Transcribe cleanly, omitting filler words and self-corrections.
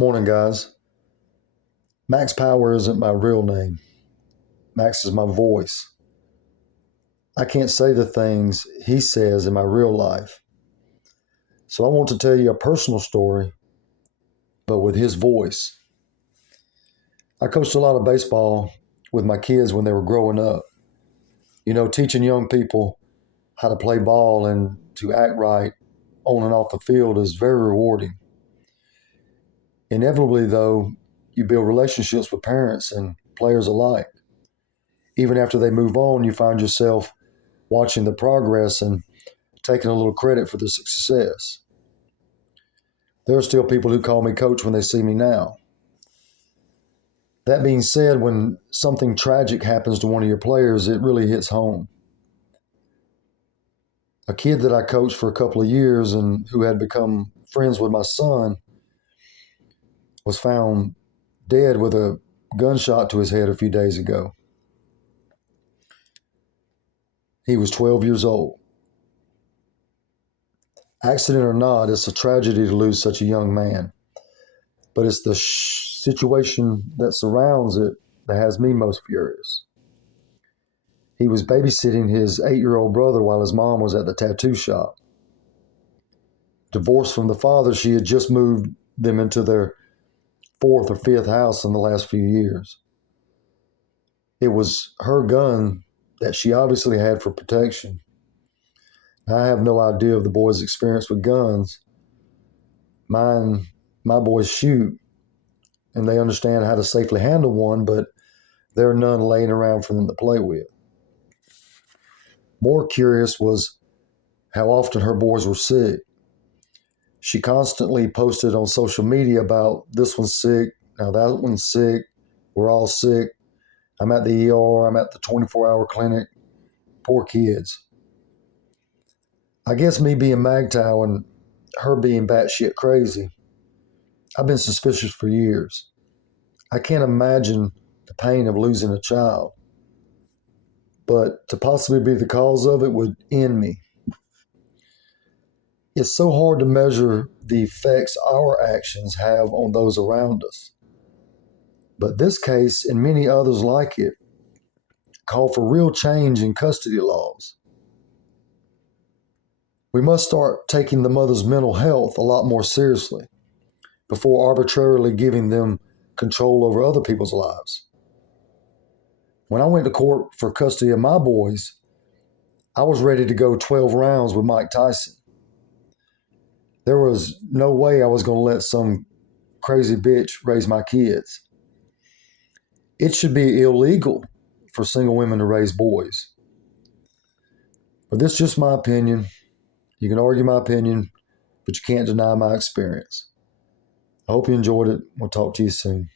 Morning, guys. Max Power isn't my real name. Max is my voice. I can't say the things he says in my real life. So I want to tell you a personal story, but with his voice. I coached a lot of baseball with my kids when they were growing up. Teaching young people how to play ball and to act right on and off the field is very rewarding. Inevitably, though, you build relationships with parents and players alike. Even after they move on, you find yourself watching the progress and taking a little credit for the success. There are still people who call me coach when they see me now. That being said, when something tragic happens to one of your players, it really hits home. A kid that I coached for a couple of years and who had become friends with my son was found dead with a gunshot to his head a few days ago. He was 12 years old. Accident or not, it's a tragedy to lose such a young man. But it's the situation that surrounds it that has me most furious. He was babysitting his 8-year-old brother while his mom was at the tattoo shop. Divorced from the father, she had just moved them into their fourth or fifth house in the last few years. It was her gun that she obviously had for protection. I have no idea of the boy's experience with guns. My boys shoot, and they understand how to safely handle one, but there are none laying around for them to play with. More curious was how often her boys were sick. She constantly posted on social media about this one's sick, now that one's sick, we're all sick, I'm at the ER, I'm at the 24-hour clinic. Poor kids. I guess me being mgtow and her being batshit crazy, I've been suspicious for years. I can't imagine the pain of losing a child, but to possibly be the cause of it would end me. It's so hard to measure the effects our actions have on those around us. But this case and many others like it call for real change in custody laws. We must start taking the mother's mental health a lot more seriously before arbitrarily giving them control over other people's lives. When I went to court for custody of my boys, I was ready to go 12 rounds with Mike Tyson. There was no way I was going to let some crazy bitch raise my kids. It should be illegal for single women to raise boys. But this is just my opinion. You can argue my opinion, but you can't deny my experience. I hope you enjoyed it. We'll talk to you soon.